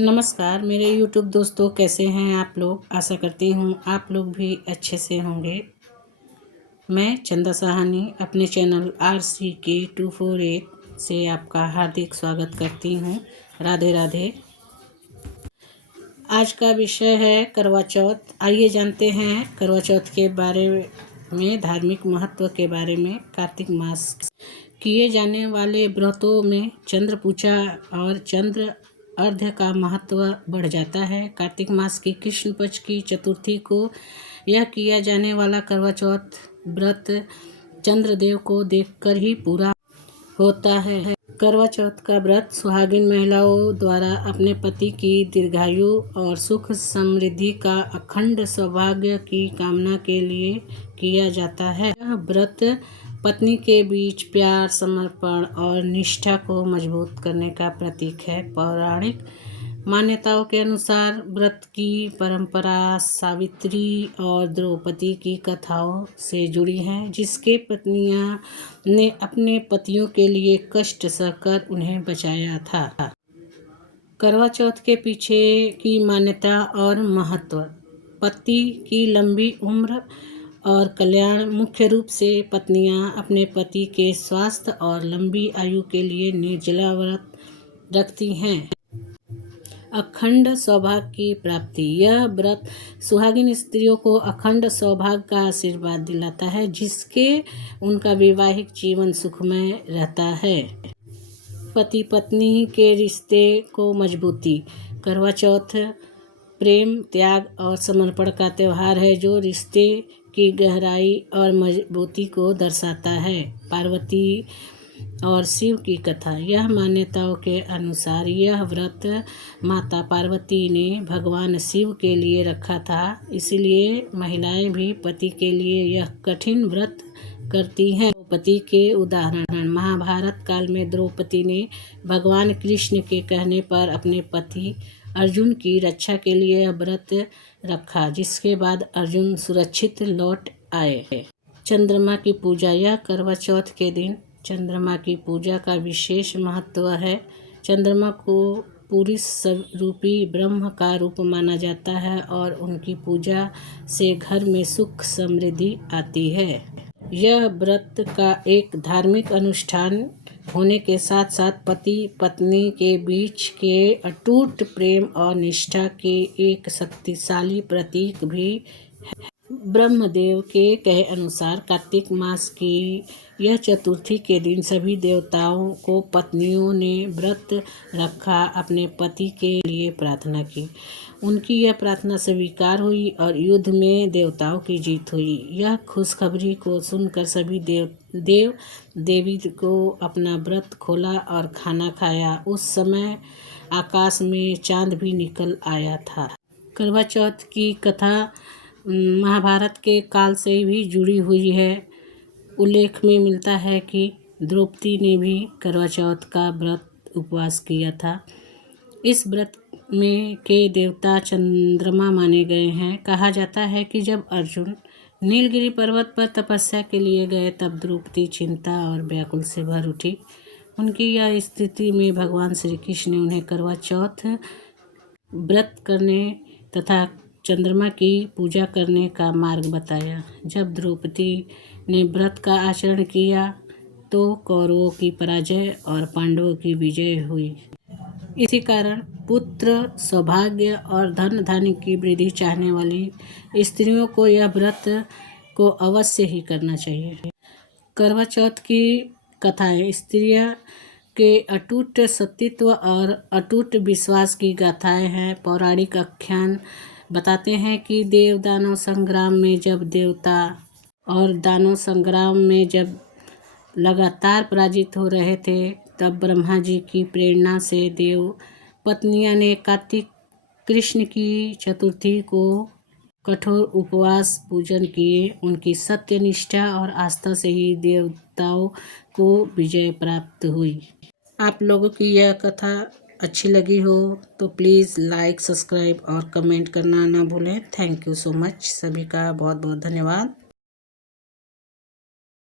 नमस्कार मेरे YouTube दोस्तों, कैसे हैं आप लोग। आशा करती हूँ आप लोग भी अच्छे से होंगे। मैं चंदा साहनी अपने चैनल RCK248 से आपका हार्दिक स्वागत करती हूँ। राधे राधे। आज का विषय है करवा चौथ। आइए जानते हैं करवा चौथ के बारे में, धार्मिक महत्व के बारे में। कार्तिक मास किए जाने वाले व्रतों में चंद्र पूजा और चंद्र अर्घ्य का महत्व बढ़ जाता है। कार्तिक मास की कृष्ण पक्ष की चतुर्थी को यह किया जाने वाला करवा चौथ व्रत चंद्रदेव को देखकर ही पूरा होता है। करवा चौथ का व्रत सुहागिन महिलाओं द्वारा अपने पति की दीर्घायु और सुख समृद्धि का अखंड सौभाग्य की कामना के लिए किया जाता है। यह व्रत पत्नी के बीच प्यार, समर्पण और निष्ठा को मजबूत करने का प्रतीक है। पौराणिक मान्यताओं के अनुसार व्रत की परंपरा सावित्री और द्रौपदी की कथाओं से जुड़ी है, जिसके पत्नियां ने अपने पतियों के लिए कष्ट सहकर उन्हें बचाया था। करवा चौथ के पीछे की मान्यता और महत्व। पति की लंबी उम्र और कल्याण। मुख्य रूप से पत्नियां अपने पति के स्वास्थ्य और लंबी आयु के लिए निर्जला व्रत रखती हैं। अखंड सौभाग्य की प्राप्ति। यह व्रत सुहागिन स्त्रियों को अखंड सौभाग्य का आशीर्वाद दिलाता है, जिसके उनका वैवाहिक जीवन सुखमय रहता है। पति पत्नी के रिश्ते को मजबूती। करवा चौथ प्रेम, त्याग और समर्पण का त्यौहार है, जो रिश्ते की गहराई और मजबूती को दर्शाता है। पार्वती और शिव की कथा। यह मान्यताओं के अनुसार यह व्रत माता पार्वती ने भगवान शिव के लिए रखा था, इसलिए महिलाएं भी पति के लिए यह कठिन व्रत करती हैं। द्रौपदी के उदाहरण। महाभारत काल में द्रौपदी ने भगवान कृष्ण के कहने पर अपने पति अर्जुन की रक्षा के लिए यह व्रत रखा, जिसके बाद अर्जुन सुरक्षित लौट आए। चंद्रमा की पूजा। यह करवा चौथ के दिन चंद्रमा की पूजा का विशेष महत्व है। चंद्रमा को पुरुष स्वरूपी ब्रह्म का रूप माना जाता है और उनकी पूजा से घर में सुख समृद्धि आती है। यह व्रत का एक धार्मिक अनुष्ठान होने के साथ साथ पति पत्नी के बीच के अटूट प्रेम और निष्ठा के एक शक्तिशाली प्रतीक भी है। ब्रह्मदेव के कहे अनुसार कार्तिक मास की यह चतुर्थी के दिन सभी देवताओं को पत्नियों ने व्रत रखा, अपने पति के लिए प्रार्थना की। उनकी यह प्रार्थना स्वीकार हुई और युद्ध में देवताओं की जीत हुई। यह खुशखबरी को सुनकर सभी देव देवी को अपना व्रत खोला और खाना खाया। उस समय आकाश में चांद भी निकल आया था। करवा चौथ की कथा महाभारत के काल से भी जुड़ी हुई है। उल्लेख में मिलता है कि द्रौपदी ने भी करवा चौथ का व्रत उपवास किया था। इस व्रत में के देवता चंद्रमा माने गए हैं। कहा जाता है कि जब अर्जुन नीलगिरी पर्वत पर तपस्या के लिए गए, तब द्रौपदी चिंता और व्याकुल से भर उठी। उनकी यह स्थिति में भगवान श्री कृष्ण ने उन्हें करवा चौथ व्रत करने तथा चंद्रमा की पूजा करने का मार्ग बताया। जब द्रौपदी ने व्रत का आचरण किया तो कौरवों की पराजय और पांडवों की विजय हुई। इसी कारण पुत्र, सौभाग्य और धन धान्य की वृद्धि चाहने वाली स्त्रियों को यह व्रत को अवश्य ही करना चाहिए। करवा चौथ की कथाएं। स्त्रियां के अटूट सतीत्व और अटूट विश्वास की गाथाएं हैं। पौराणिक आख्यान बताते हैं कि दानव संग्राम में जब लगातार पराजित हो रहे थे, तब ब्रह्मा जी की प्रेरणा से देव पत्नियां ने कार्तिक कृष्ण की चतुर्थी को कठोर उपवास पूजन किए। उनकी सत्य निष्ठा और आस्था से ही देवताओं को विजय प्राप्त हुई। आप लोगों की यह कथा अच्छी लगी हो तो प्लीज़ लाइक, सब्सक्राइब और कमेंट करना ना भूलें। Thank you so much. सभी का बहुत बहुत धन्यवाद।